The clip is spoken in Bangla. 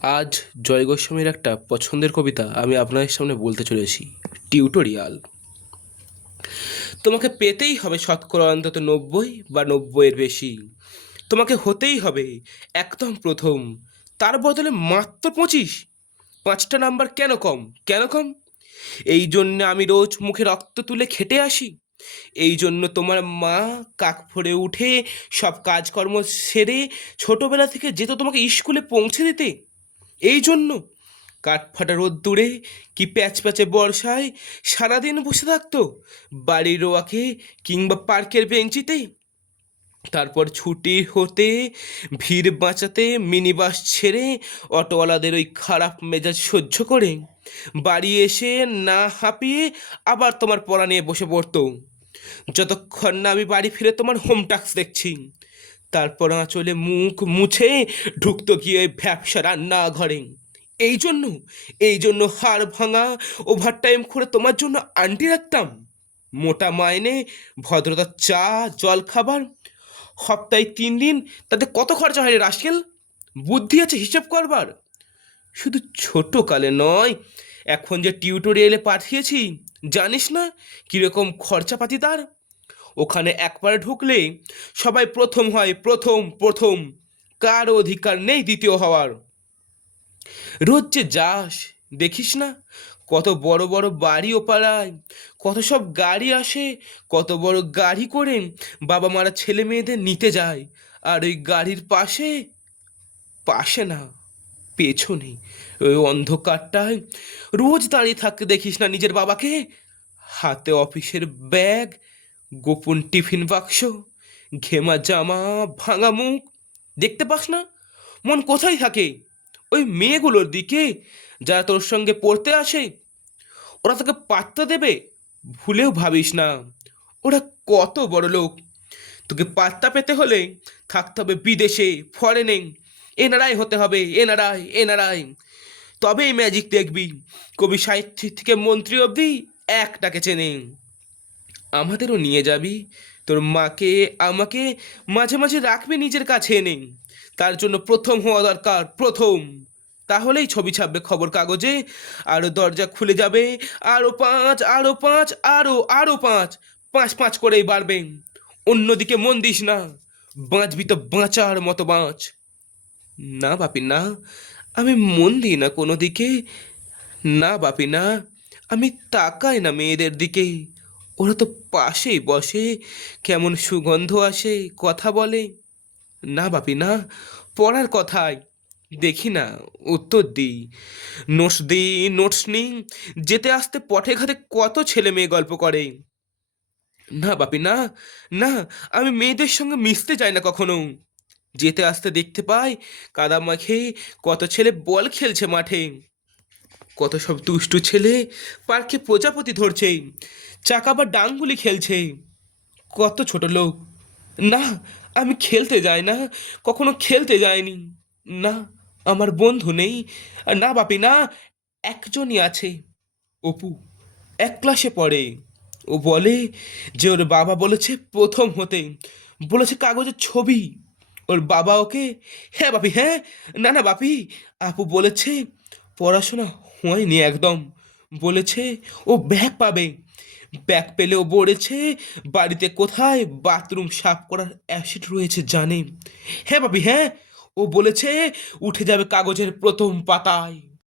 আজ জয় গোস্বামীর একটা পছন্দের কবিতা আমি আপনাদের সামনে বলতে চলেছি। টিউটোরিয়াল। তোমাকে পেতেই হবে শতকরা অন্তত 90 বা 90-এর বেশি। তোমাকে হতেই হবে একদম প্রথম, তার বদলে মাত্র 25। 5টা নাম্বার কেন কম? কেন কম? এই জন্য আমি রোজ মুখে রক্ত তুলে খেটে আসি। এই জন্য তোমার মা কাক ভরে উঠে সব কাজকর্ম সেরে ছোটবেলা থেকে যেত তোমাকে স্কুলে পৌঁছে দিতে। এই জন্য কাঠফাটা রোদ্দুরে কি প্যাচ প্যাচে বর্ষায় সারাদিন বসে থাকতো বাড়ির রোয়াকে কিংবা পার্কের বেঞ্চিতে। তারপর ছুটি হতে ভিড় বাঁচাতে মিনি বাস ছেড়ে অটোওয়ালাদের ওই খারাপ মেজাজ সহ্য করে বাড়ি এসে না হাঁপিয়ে আবার তোমার পড়া নিয়ে বসে পড়তো, যতক্ষণ না আমি বাড়ি ফিরে তোমার হোম টাস্ক দেখছি। তারপর আঁচলে মুখ মুছে ঢুকতো গিয়ে ব্যবসা রান্না ঘরে। এই জন্য এই জন্য হাড় ভাঙা ওভারটাইম করে তোমার জন্য আন্টি রাখতাম। মোটা মাইনে, ভদ্রতার চা জল খাবার, সপ্তাহে 3 দিন, তাতে কত খরচা হয় রে রাস্কেল? বুদ্ধি আছে হিসেব করবার? শুধু ছোট কালে নয়, এখন যে টিউটোরিয়ালে পাঠিয়েছি, জানিস না কীরকম খরচাপাতি তার? ওখানে একবার ঢুকলে সবাই প্রথম হয়, প্রথম প্রথম, কারো অধিকার নেই দ্বিতীয় হওয়ার। রোজ যে যাস, দেখিস না কত বড় বড় বাড়ি ও পাড়ায়, কত সব গাড়ি আসে, কত বড় গাড়ি করে বাবা মারা ছেলে মেয়েদের নিতে যায়। আর ওই গাড়ির পাশে, পাশে না পেছনে, ওই অন্ধকারটায় রোজ দাঁড়িয়ে থাকতে দেখিস না নিজের বাবাকে? হাতে অফিসের ব্যাগ, গোপন টিফিন বাক্স, ঘেমা জামা, ভাঙা মুখ, দেখতে পাস না? মন কোথায় থাকে? ওই মেয়েগুলোর দিকে যারা তোর সঙ্গে পড়তে আসে। ওরা তোকে পাত্তা দেবে? ভুলেও ভাবিস না। ওরা কত বড় লোক। তোকে পাত্তা পেতে হলে থাকতে হবে বিদেশে, ফরেনে। এনারাই হতে হবে, এনারাই এনারাই। তবেই ম্যাজিক দেখবি। কবি সাহিত্য থেকে মন্ত্রী অবধি একটাকে চেনে। আমাদেরও নিয়ে যাবি, তোর মাকে আমাকে মাঝে মাঝে রাখবি নিজের কাছে এনে। তার জন্য প্রথম হওয়া দরকার, প্রথম। তাহলেই ছবি ছাপবে খবর কাগজে, আরও দরজা খুলে যাবে, আরও 5, আরও 5, আরও 5, 5 5 করেই বাড়বে। অন্যদিকে মন দিস না, বাঁচবি তো বাঁচার মতো বাঁচ। না বাপি না, আমি মন দিই না কোনো দিকে। না বাপি না, আমি তাকাই না মেয়েদের দিকে। ওরা তো পাশেই বসে, কেমন সুগন্ধ আসে, কথা বলে। না বাপি না, পড়ার কথায় দেখি না, উত্তর দিই, নোটস দিই, নোটস নিই। যেতে আসতে পথে ঘাতে কত ছেলে মেয়ে গল্প করে। না বাপি না, না, আমি মেয়েদের সঙ্গে মিশতে চাই না কখনো। যেতে আসতে দেখতে পাই কাদা মাখে কত ছেলে বল খেলছে মাঠে, কত সব দুষ্টু ছেলে পার্কে প্রজাপতি ধরছে, চাকা বা ডাংগুলি খেলছে। কত ছোট লোক। না, আমি খেলতে যাই না, কখনো খেলতে যাইনি। না, আমার বন্ধু নেই। আর না বাপি না, একজনই আছে, অপু, 1 ক্লাসে পড়ে। ও বলে যে ওর বাবা বলেছে প্রথম হতে, বলেছে কাগজের ছবি। ওর বাবা ওকে, হ্যাঁ বাপি হ্যাঁ, না না বাপি, আপু বলেছে পড়াশোনা হয়নি একদম, বলেছে ও ব্যাগ পাবে। ব্যাগ পেলে ও বলেছে বাড়িতে কোথায় বাথরুম সাফ করার অ্যাসিড রয়েছে জানে। হ্যাঁ বাপি হ্যাঁ, ও বলেছে উঠে যাবে কাগজের প্রথম পাতায়।